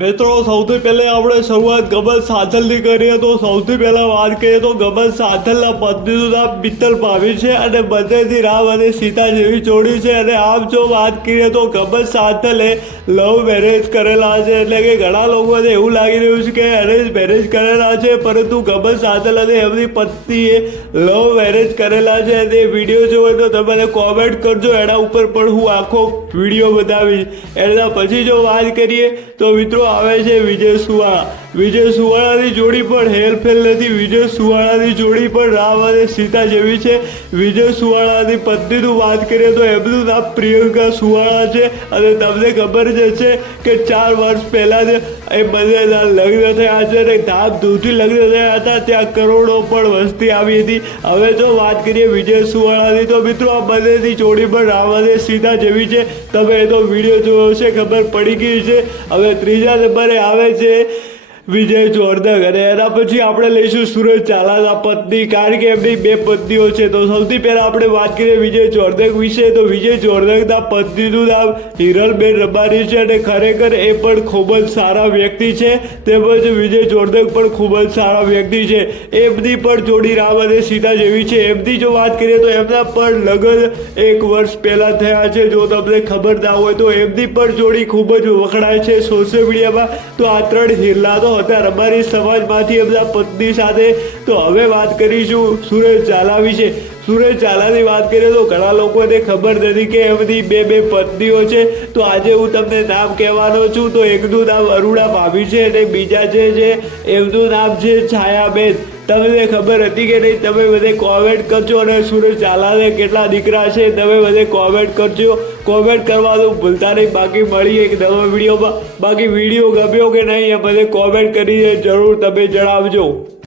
મિત્રો, સૌથી પહેલા આપણે શરૂઆત ગબન સાથલની કરીએ તો સૌથી પહેલા વાત કરીએ તો ગબન સાથલના પત્નીનું નામ પિત્તલ પાવી છે અને બંનેથી રામ અને સીતા જેવી જોડી છે. અને આમ જો વાત કરીએ તો ગબન સાથલે લવ મેરેજ કરેલા છે. એટલે કે ઘણા લોકોને એવું લાગી રહ્યું છે કે અરેન્જ મેરેજ કરેલા છે, પરંતુ ગબન સાથલ અને એમની પત્નીએ લવ મેરેજ કરેલા છે. અને એ વીડિયો જોવો તો તમે કોમેન્ટ કરજો. એના ઉપર પણ હું આખો વીડિયો બતાવીશ એના પછી જો વાત કરીએ તો મિત્રો આવે છે વિજય સુવાળા. વિજય સુવાળાની જોડી પણ હેરફેર નથી. વિજય સુવાળાની જોડી પણ રામ અને સીતા જેવી છે. વિજય સુવાળાની પત્નીનું વાત કરીએ તો એમનું નામ પ્રિયંકા સુવાળા છે અને તમને ખબર જ છે કે ચાર વર્ષ પહેલાં જ એ બંનેના લગ્ન થયા છે અને ધામધૂમથી લગ્ન થયા હતા. ત્યાં કરોડો પણ વસ્તી આવી હતી. હવે જો વાત કરીએ વિજય સુવાળાની, તો મિત્રો આ બંનેની જોડી પણ રામ અને સીતા જેવી છે. તમે એ તો વીડિયો જોયો છે ખબર પડી ગઈ છે. હવે ત્રીજા નંબરે આવે છે વિજય જોરદક અને એના પછી આપણે લઈશું સુરજ ચાલાના પત્ની. કારણ કે એમની બે પત્નીઓ છે. તો સૌથી પહેલા આપણે વાત કરીએ વિજય જોરદક વિશે. તો વિજય જોરદકના પત્નીનું નામ હિરલબેન રબારી છે અને ખરેખર એ પણ ખૂબ જ સારા વ્યક્તિ છે. તેમજ વિજય જોરદક પણ ખૂબ જ સારા વ્યક્તિ છે. એમની પણ જોડી રામ અને સીતા જેવી છે. એમની જો વાત કરીએ તો એમના પણ લગ્ન એક વર્ષ પહેલાં થયા છે. જો તમને ખબર ના હોય તો એમની પણ જોડી ખૂબ જ વખણાય છે સોશિયલ મીડિયામાં. તો આ ત્રણ હિરલાદો હતા રબારી સમાજમાંથી એમના પત્ની સાથે. તો હવે વાત કરીશું સુરેશ ઝાલા વિશે. સુરેશ ઝાલાની વાત કરીએ તો ઘણા લોકોને ખબર નથી કે એમની બે બે પત્નીઓ છે. તો આજે હું તમને નામ કહેવાનો છું. તો એકનું નામ અરુણા ભાભી છે અને બીજા જે છે, એમનું નામ છે છાયાબેન. તમને ખબર હતી કે નહીં? તમે બધે કોમેન્ટ કરજો અને સુરેશ ઝાલાને કેટલા દીકરા છે તમે બધે કોમેન્ટ કરજો. કોમેન્ટ કરવાનું ભૂલતા નહીં. બાકી મળીએ એક નવા વિડીયોમાં. બાકી વીડિયો ગમ્યો કે નહીં એ બધે કોમેન્ટ કરીને જરૂર તમે જણાવજો.